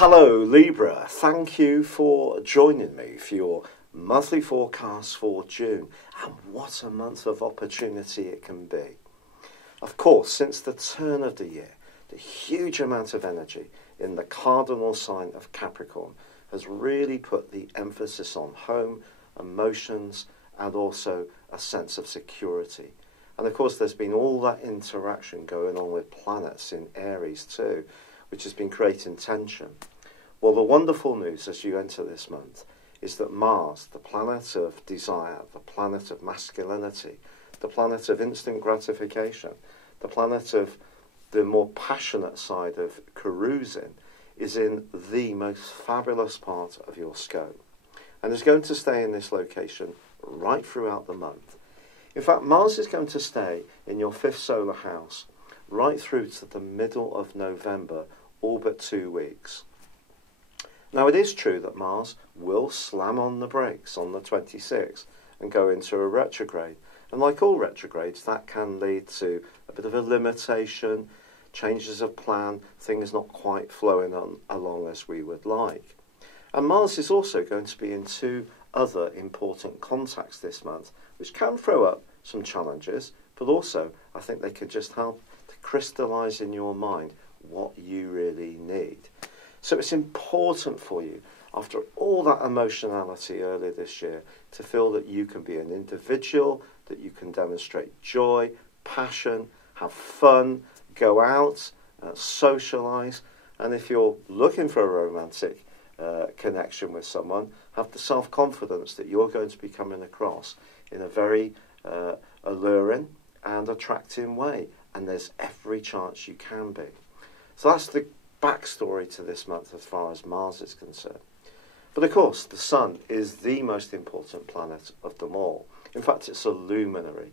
Hello Libra, thank you for joining me for your monthly forecast for June, and what a month of opportunity it can be. Of course, since the turn of the year, the huge amount of energy in the cardinal sign of Capricorn has really put the emphasis on home, emotions, and also a sense of security. And of course there's been all that interaction going on with planets in Aries too, which has been creating tension. Well, the wonderful news as you enter this month is that Mars, the planet of desire, the planet of masculinity, the planet of instant gratification, the planet of the more passionate side of carousing, is in the most fabulous part of your scope and is going to stay in this location right throughout the month. In fact, Mars is going to stay in your 5th solar house right through to the middle of November, all but 2 weeks. Now, it is true that Mars will slam on the brakes on the 26th and go into a retrograde. And like all retrogrades, that can lead to a bit of a limitation, changes of plan, things not quite flowing along as we would like. And Mars is also going to be in 2 other important contacts this month, which can throw up some challenges, but also I think they can just help to crystallise in your mind what you really need. So it's important for you, after all that emotionality earlier this year, to feel that you can be an individual, that you can demonstrate joy, passion, have fun, go out, socialise, and if you're looking for a romantic connection with someone, have the self-confidence that you're going to be coming across in a very alluring and attracting way, and there's every chance you can be. So that's the backstory to this month as far as Mars is concerned. But of course, the Sun is the most important planet of them all. In fact, it's a luminary.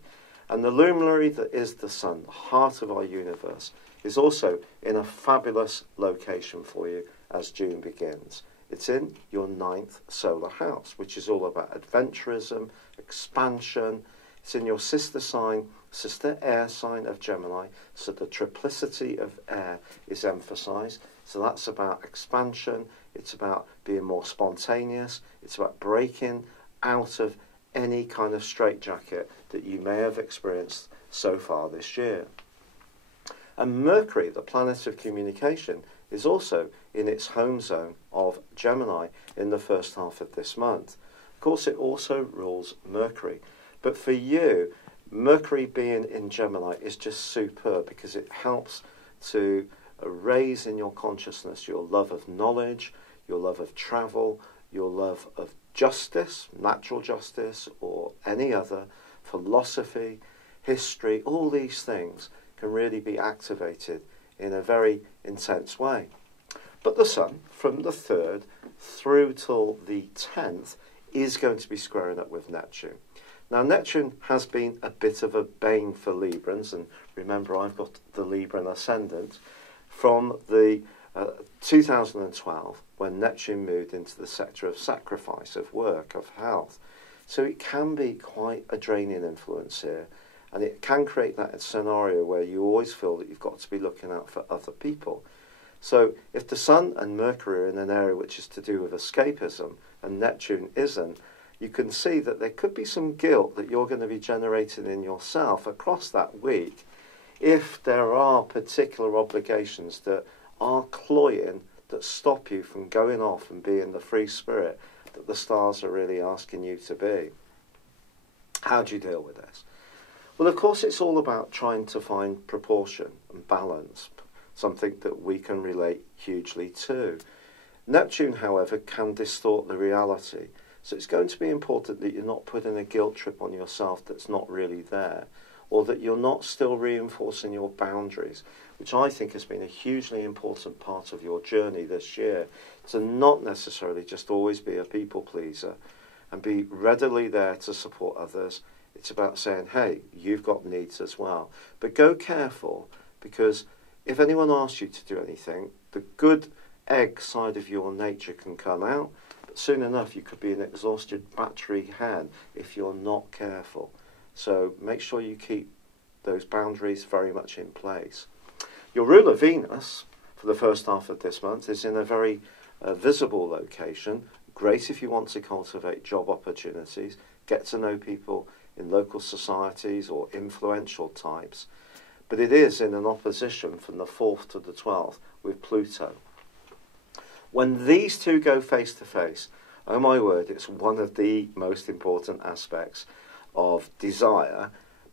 And the luminary that is the Sun, the heart of our universe, is also in a fabulous location for you as June begins. It's in your 9th solar house, which is all about adventurism, expansion. It's in your sister sign, sister air sign of Gemini, so the triplicity of air is emphasised. So that's about expansion, it's about being more spontaneous, it's about breaking out of any kind of straitjacket that you may have experienced so far this year. And Mercury, the planet of communication, is also in its home zone of Gemini in the first half of this month. Of course, it also rules Mercury. But for you, Mercury being in Gemini is just superb because it helps to raise in your consciousness your love of knowledge, your love of travel, your love of justice, natural justice, or any other, philosophy, history. All these things can really be activated in a very intense way. But the Sun, from the 3rd through till the 10th, is going to be squaring up with Neptune. Now, Neptune has been a bit of a bane for Librans, and remember, I've got the Libran ascendant from the 2012, when Neptune moved into the sector of sacrifice, of work, of health. So it can be quite a draining influence here, and it can create that scenario where you always feel that you've got to be looking out for other people. So if the Sun and Mercury are in an area which is to do with escapism, and Neptune isn't, you can see that there could be some guilt that you're going to be generating in yourself across that week if there are particular obligations that are cloying, that stop you from going off and being the free spirit that the stars are really asking you to be. How do you deal with this? Well, of course, it's all about trying to find proportion and balance, something that we can relate hugely to. Neptune, however, can distort the reality. So it's going to be important that you're not putting a guilt trip on yourself that's not really there, or that you're not still reinforcing your boundaries, which I think has been a hugely important part of your journey this year, to not necessarily just always be a people pleaser and be readily there to support others. It's about saying, hey, you've got needs as well. But go careful, because if anyone asks you to do anything, the good egg side of your nature can come out, but soon enough you could be an exhausted battery hen if you're not careful. So make sure you keep those boundaries very much in place. Your ruler Venus for the first half of this month is in a very visible location. Great if you want to cultivate job opportunities, get to know people in local societies or influential types. But it is in an opposition from the 4th to the 12th with Pluto. When these two go face to face, oh my word, it's one of the most important aspects of desire,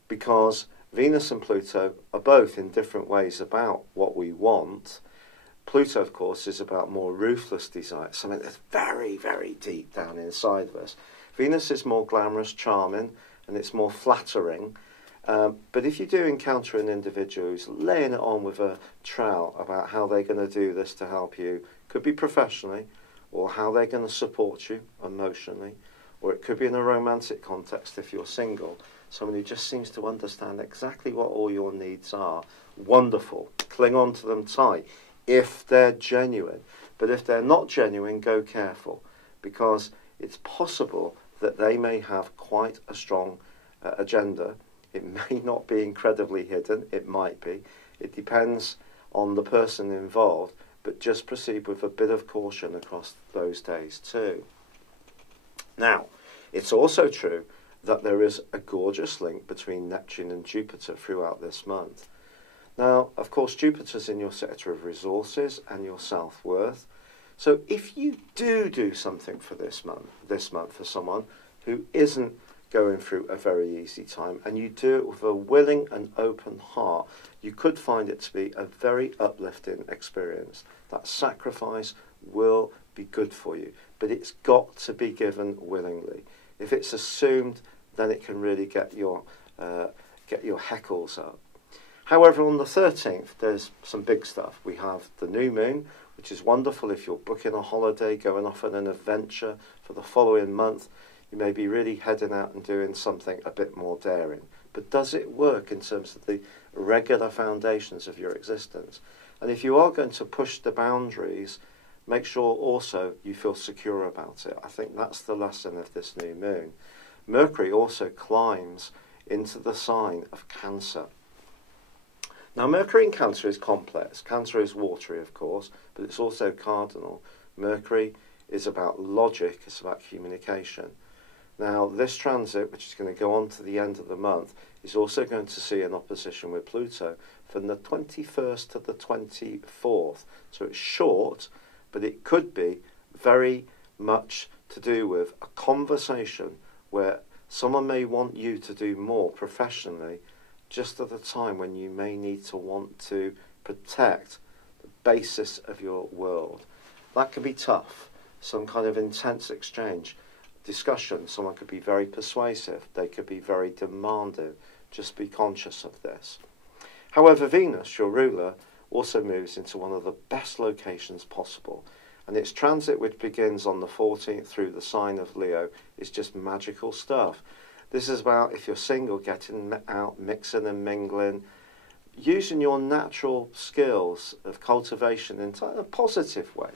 because Venus and Pluto are both in different ways about what we want. Pluto, of course, is about more ruthless desire, something that's very, very deep down inside of us. Venus is more glamorous, charming, and it's more flattering. But if you do encounter an individual who's laying it on with a trowel about how they're going to do this to help you, could be professionally, or how they're going to support you emotionally, or it could be in a romantic context if you're single, someone who just seems to understand exactly what all your needs are. Wonderful. Cling on to them tight if they're genuine. But if they're not genuine, go careful, because it's possible that they may have quite a strong agenda. It may not be incredibly hidden, it might be. It depends on the person involved, but just proceed with a bit of caution across those days too. Now, it's also true that there is a gorgeous link between Neptune and Jupiter throughout this month. Now, of course, Jupiter's in your sector of resources and your self-worth. So if you do something for this month for someone who isn't going through a very easy time, and you do it with a willing and open heart, you could find it to be a very uplifting experience. That sacrifice will be good for you, but it's got to be given willingly. If it's assumed, then it can really get your heckles up. However, on the 13th, there's some big stuff. We have the new moon, which is wonderful if you're booking a holiday, going off on an adventure for the following month. You may be really heading out and doing something a bit more daring. But does it work in terms of the regular foundations of your existence? And if you are going to push the boundaries, make sure also you feel secure about it. I think that's the lesson of this new moon. Mercury also climbs into the sign of Cancer. Now, Mercury in Cancer is complex. Cancer is watery, of course, but it's also cardinal. Mercury is about logic, it's about communication. Now, this transit, which is going to go on to the end of the month, is also going to see an opposition with Pluto from the 21st to the 24th. So it's short, but it could be very much to do with a conversation where someone may want you to do more professionally just at a time when you may need to want to protect the basis of your world. That could be tough, some kind of intense exchange. Discussion, someone could be very persuasive, they could be very demanding. Just be conscious of this. However, Venus, your ruler, also moves into one of the best locations possible, and its transit, which begins on the 14th through the sign of Leo, is just magical stuff. This is about, if you're single, getting out, mixing and mingling, using your natural skills of cultivation in a positive way.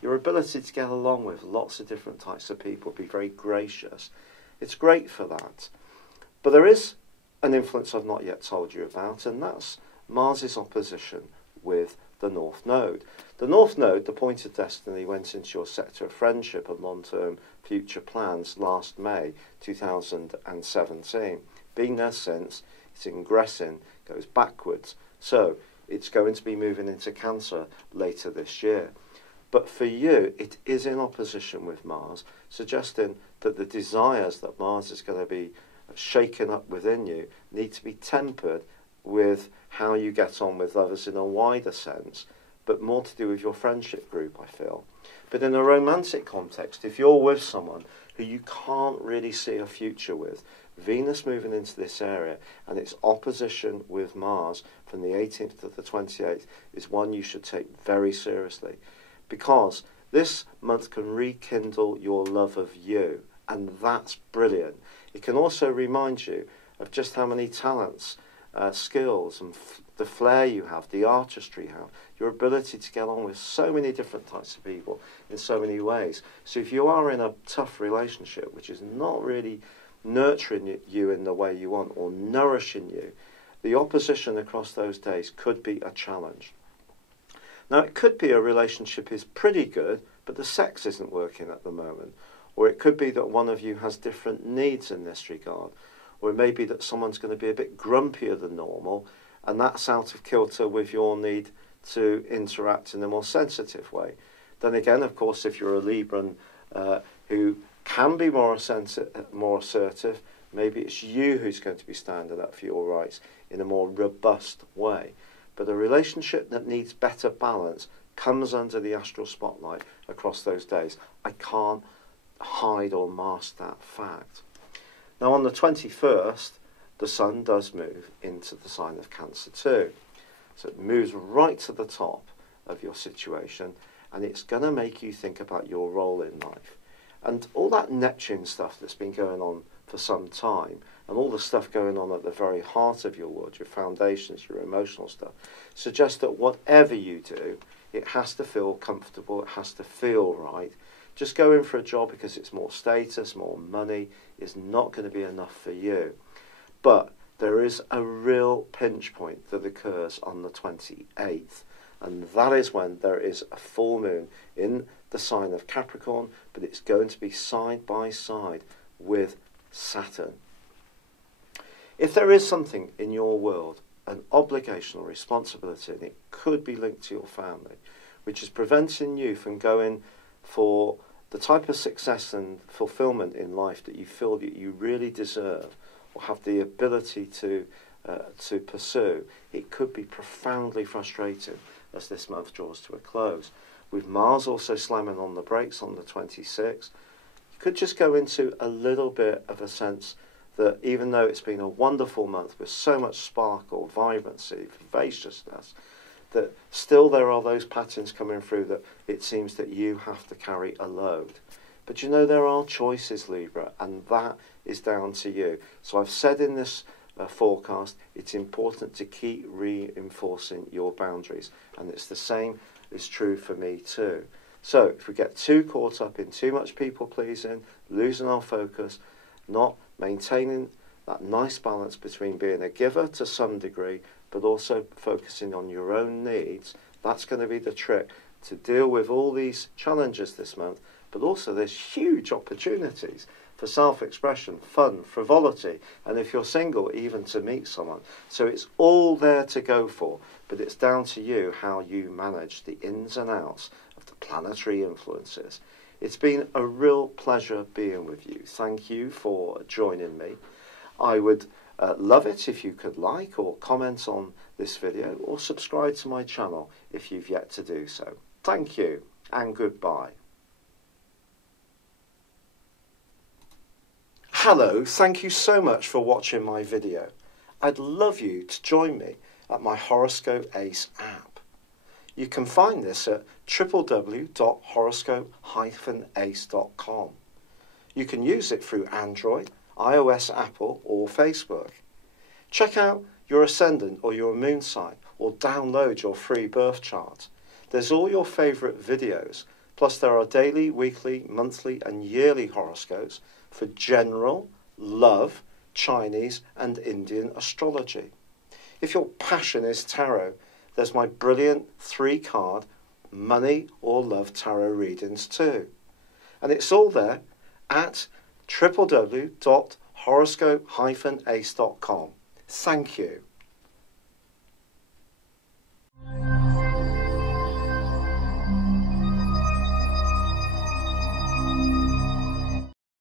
Your ability to get along with lots of different types of people, be very gracious. It's great for that. But there is an influence I've not yet told you about, and that's Mars's opposition with the North Node. The North Node, the point of destiny, went into your sector of friendship and long-term future plans last May 2017. Being there since, it's ingressing, goes backwards. So it's going to be moving into Cancer later this year. But for you, it is in opposition with Mars, suggesting that the desires that Mars is going to be shaken up within you need to be tempered with how you get on with others in a wider sense, but more to do with your friendship group, I feel. But in a romantic context, if you're with someone who you can't really see a future with, Venus moving into this area and its opposition with Mars from the 18th to the 28th is one you should take very seriously, because this month can rekindle your love of you, and that's brilliant. It can also remind you of just how many talents, skills and the flair you have, the artistry you have, your ability to get on with so many different types of people in so many ways. So if you are in a tough relationship which is not really nurturing you in the way you want or nourishing you, the opposition across those days could be a challenge. Now, it could be a relationship is pretty good, but the sex isn't working at the moment. Or it could be that one of you has different needs in this regard. Or it may be that someone's going to be a bit grumpier than normal, and that's out of kilter with your need to interact in a more sensitive way. Then again, of course, if you're a Libran who can be more assertive, maybe it's you who's going to be standing up for your rights in a more robust way. But a relationship that needs better balance comes under the astral spotlight across those days. I can't hide or mask that fact. Now, on the 21st, the Sun does move into the sign of Cancer too. So it moves right to the top of your situation, and it's going to make you think about your role in life. And all that Neptune stuff that's been going on for some time, and all the stuff going on at the very heart of your world, your foundations, your emotional stuff, suggests that whatever you do, it has to feel comfortable, it has to feel right. Just going for a job because it's more status, more money, is not going to be enough for you. But there is a real pinch point that occurs on the 28th, and that is when there is a full moon in the sign of Capricorn, but it's going to be side by side with Saturn. If there is something in your world, an obligation or responsibility, and it could be linked to your family, which is preventing you from going for the type of success and fulfillment in life that you feel that you really deserve or have the ability to pursue, it could be profoundly frustrating as this month draws to a close. With Mars also slamming on the brakes on the 26th, you could just go into a little bit of a sense that even though it's been a wonderful month with so much sparkle, vibrancy, vivaciousness, that still there are those patterns coming through that it seems that you have to carry a load. But you know, there are choices, Libra, and that is down to you. So I've said in this forecast, it's important to keep reinforcing your boundaries. And it's the same is true for me too. So if we get too caught up in too much people pleasing, losing our focus, not maintaining that nice balance between being a giver to some degree, but also focusing on your own needs, that's going to be the trick to deal with all these challenges this month, but also there's huge opportunities for self-expression, fun, frivolity, and if you're single, even to meet someone. So it's all there to go for, but it's down to you how you manage the ins and outs of the planetary influences. It's been a real pleasure being with you. Thank you for joining me. I would love it if you could like or comment on this video or subscribe to my channel if you've yet to do so. Thank you and goodbye. Hello, thank you so much for watching my video. I'd love you to join me at my Horoscope Ace app. You can find this at www.horoscope-ace.com. You can use it through Android, iOS, Apple or Facebook. Check out your ascendant or your moon sign or download your free birth chart. There's all your favourite videos, plus there are daily, weekly, monthly and yearly horoscopes for general, love, Chinese and Indian astrology. If your passion is tarot, there's my brilliant 3-card money or love tarot readings too. And it's all there at www.horoscope-ace.com. Thank you.